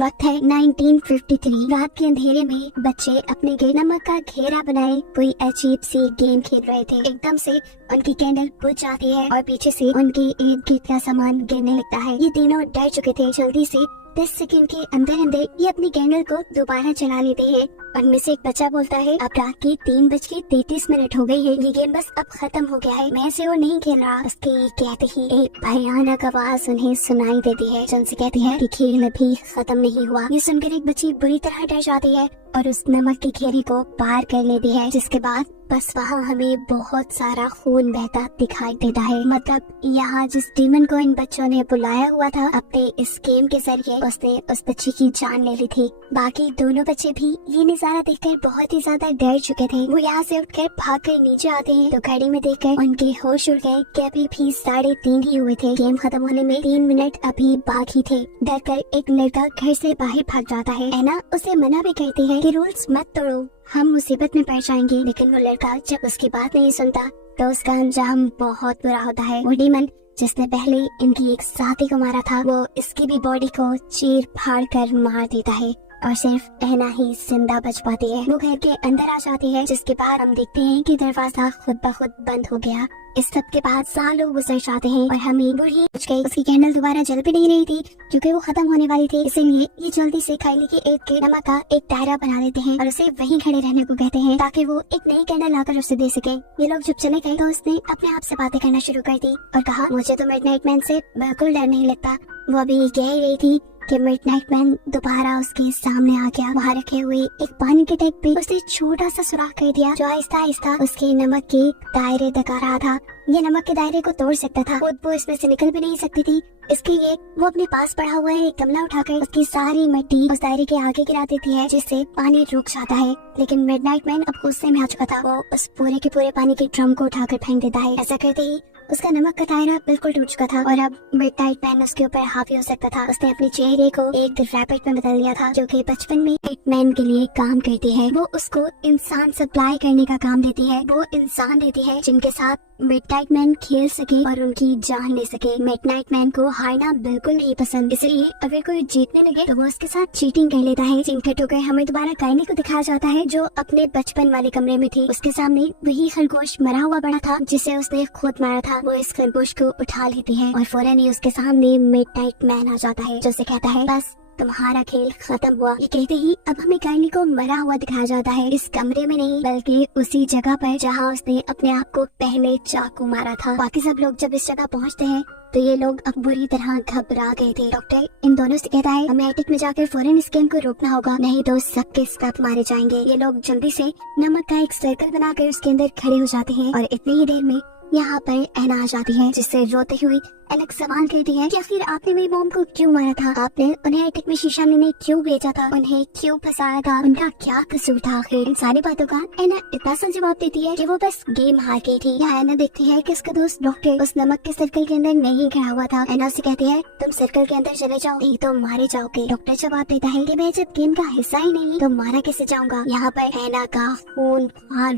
वक्त है 1953। रात के अंधेरे में बच्चे अपने नमक का घेरा बनाए कोई अजीब सी गेम खेल रहे थे। एकदम से उनकी कैंडल बुझ जाती है और पीछे से उनके इर्द गिर्द का सामान गिरने लगता है। ये तीनों डर चुके थे। जल्दी से 10 सेकंड के अंदर अंदर ये अपनी कैंडल को दोबारा चला लेते हैं। उनमें से एक बच्चा बोलता है, अब रात की 3:33 हो गई है, ये गेम बस अब खत्म हो गया है, मैं इसे और नहीं खेल रहा। उसके कहते ही एक भयानक आवाज उन्हें सुनाई देती है, जो उनसे कहती है कि खेल अभी खत्म नहीं हुआ। ये सुनकर एक बच्ची बुरी तरह डर जाती है और उस नमक की घेरे को पार कर लेती है, जिसके बाद बस वहाँ हमें बहुत सारा खून बहता दिखाई देता है। मतलब यहाँ जिस डीमन को इन बच्चों ने बुलाया हुआ था अपने इस गेम के जरिए, उसने उस बच्ची की जान ले ली थी। बाकी दोनों बच्चे भी ये नजारा देखकर बहुत ही ज्यादा डर चुके थे। वो यहाँ से उठकर भाग कर नीचे आते हैं तो घड़ी में देखकर उनके होश उड़ गए कि अभी भी 3:30 ही हुए थे। गेम खत्म होने में 3 मिनट अभी बाकी थे। डर कर एक लड़का घर से बाहर भाग जाता है। ऐना उसे मना भी करती है कि रूल्स मत तोड़ो, हम मुसीबत में पड़ जाएंगे। लेकिन वो लड़का जब उसकी बात नहीं सुनता तो उसका अंजाम बहुत बुरा होता है। वो डीमन जिसने पहले इनकी एक साथी को मारा था, वो इसकी भी बॉडी को चीर फाड़ कर मार देता है और सिर्फ ऐना ही जिंदा बच पाती है। वो घर के अंदर आ जाती है, जिसके बाद हम देखते हैं कि दरवाजा खुद ब खुद बंद हो गया। इस सब के बाद सालों गुजर जाते हैं और हमें बूढ़ी बुझ गई। उसकी कैंडल दोबारा जल भी नहीं रही थी क्योंकि वो खत्म होने वाली थी। इसीलिए ये जल्दी से खाइली के एक के नमक का एक दायरा बना देते हैं और उसे वहीं खड़े रहने को कहते हैं ताकि वो एक नई कैंडल लाकर उसे दे सके। ये लोग जब चले गए तो उसने अपने आप से बातें करना शुरू कर दी और कहा, मुझे तो मिडनाइट मैन से बिल्कुल डर नहीं लगता। वो अभी कह रही थी कि मिडनाइट मैन दोबारा उसके सामने आ गया। वहाँ रखे हुए एक पानी के टैंक पे उसने छोटा सा सुराख कर दिया जो आहिस्ता आहिस्ता उसके नमक के दायरे तक आ रहा था। ये नमक के दायरे को तोड़ सकता था, वो इसमें से निकल भी नहीं सकती थी। इसके लिए वो अपने पास पड़ा हुआ है एक गमला उठाकर उसकी सारी मिट्टी उस दायरे के आगे गिरा देती है, जिससे पानी रुक जाता है। लेकिन मिडनाइट मैन अब गुस्से में आ चुका था। वो उस पूरे के पूरे पानी के ड्रम को उठाकर फेंक देता है। ऐसा करते ही उसका नमक का दायरा बिल्कुल टूट चुका था और अब मिडनाइट मैन उसके ऊपर हावी हो सकता था। उसने अपने चेहरे को एक रैबिट में बदल दिया था, जो कि बचपन में मैन के लिए काम करती है। वो उसको इंसान सप्लाई करने का काम देती है। वो इंसान देती है जिनके साथ मिडनाइट मैन खेल सके और उनकी जान ले सके। मिडनाइट मैन को हारना बिल्कुल नहीं पसंद, इसलिए अगर कोई जीतने लगे तो वो उसके साथ चीटिंग कर लेता है। सीन कट होकर हमें दोबारा काइनी को दिखाया जाता है, जो अपने बचपन वाले कमरे में थी। उसके सामने वही खरगोश मरा हुआ बड़ा था जिसे उसने खुद मारा था। वो इस खरगोश को उठा लेती है और फौरन ही उसके सामने मिडनाइट मैन आ जाता है, जो उसे कहता है, बस तुम्हारा खेल खत्म हुआ। ये कहते ही अब हमें काइनी को मरा हुआ दिखाया जाता है, इस कमरे में नहीं बल्कि उसी जगह पर जहाँ उसने अपने आप को पहले चाकू मारा था। बाकी सब लोग जब इस जगह पहुँचते हैं तो ये लोग अब बुरी तरह घबरा गए थे। डॉक्टर इन दोनों से कहता है, हमें एटिक में जाकर फौरन इस गेम को रोकना होगा, नहीं तो सबके सब मारे जाएंगे। ये लोग जल्दी से नमक का एक सर्कल बनाकर उसके अंदर खड़े हो जाते हैं और इतनी ही देर में यहाँ पर ऐना आ जाती है, जिससे रोते हुए एलेक्स सवाल करती है कि आखिर आपने मेरी मॉम को क्यों मारा था? आपने उन्हें एटिक में शीशा लेने क्यों भेजा था? उन्हें क्यों फंसाया था? उनका क्या कसूर था? आखिर इन सारी बातों का ऐना इतना सा जवाब देती है कि वो बस गेम हार गई थी। यहाँ ऐना देखती है कि उसका दोस्त डॉक्टर उस नमक के सर्कल के अंदर नहीं खड़ा हुआ था। ऐना से कहती है, तुम सर्कल के अंदर चले जाओ, नहीं तो मारे जाओगे। डॉक्टर जवाब देता है कि मैं जब गेम का हिस्सा ही नहीं तो मारा कैसे जाऊंगा। यहाँ पर ऐना का खून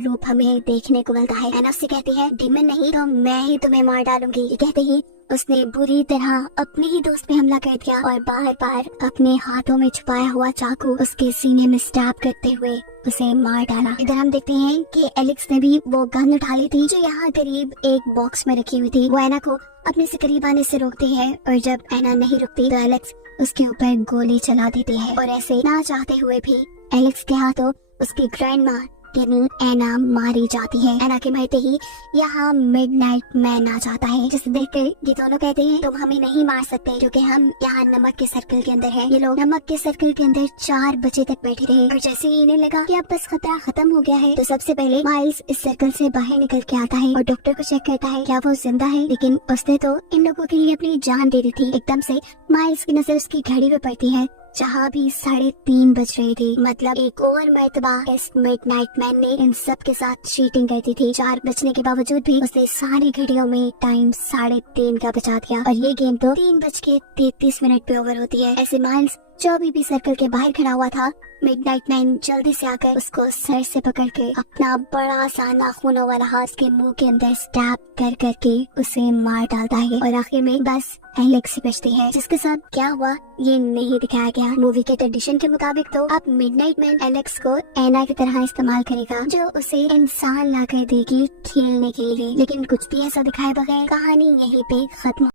रूप हमें देखने को मिलता है। ऐना से कहती है, डीमन नहीं तो मैं ही तुम्हें मार डालूंगी। ये कहते ही उसने बुरी तरह अपने ही दोस्त पे हमला कर दिया और बार बार अपने हाथों में छुपाया हुआ चाकू उसके सीने में स्टैब करते हुए उसे मार डाला। इधर हम देखते हैं कि एलेक्स ने भी वो गन उठा ली थी जो यहाँ करीब एक बॉक्स में रखी हुई थी। वो ऐना को अपने से करीब आने से रोकती है और जब ऐना नहीं रुकती तो एलेक्स उसके ऊपर गोली चला देती है और ऐसे ना चाहते हुए भी एलेक्स के हाथों उसकी ग्रैंडमा ऐना मारी जाती है। ऐना के मरते ही यहाँ मिडनाइट मैन आ जाता है, जिसे देखकर ये दोनों कहते हैं, तुम हमें नहीं मार सकते क्योंकि हम यहाँ नमक के सर्कल के अंदर हैं। ये लोग नमक के सर्कल के अंदर 4 बजे तक बैठे रहे और जैसे ही इन्हें लगा कि अब बस खतरा खत्म हो गया है तो सबसे पहले माइल्स इस सर्कल से बाहर निकल के आता है और डॉक्टर को चेक करता है क्या वो जिंदा है। लेकिन उसने तो इन लोगों के लिए अपनी जान दे दी थी। एकदम से माइल्स की नजर उसकी घड़ी पे पड़ती है जहाँ भी 3:30 बज रही थी। मतलब एक और मर्तबा इस मिडनाइट मैन ने इन सब के साथ चीटिंग कर दी थी। 4 बजने के बावजूद भी उसने सारी घड़ियों में टाइम 3:30 का बचा दिया और ये गेम तो 3:33 पे ओवर होती है। ऐसे माइल्स जो अभी भी सर्कल के बाहर खड़ा हुआ था, मिडनाइट मैन जल्दी से आकर उसको सर से पकड़ के अपना बड़ा सा नाखूनों वाला हाथ के मुंह के अंदर स्टैब कर करके उसे मार डालता है और आखिर में बस एलेक्स बचती है। जिसके साथ क्या हुआ ये नहीं दिखाया गया। मूवी के ट्रेडिशन के मुताबिक तो अब मिडनाइट मैन एलेक्स को एना की तरह इस्तेमाल करेगा, जो उसे इंसान ला कर देगी खेलने के लिए, लेकिन कुछ भी ऐसा दिखाए बगैर कहानी यहीं पे खत्म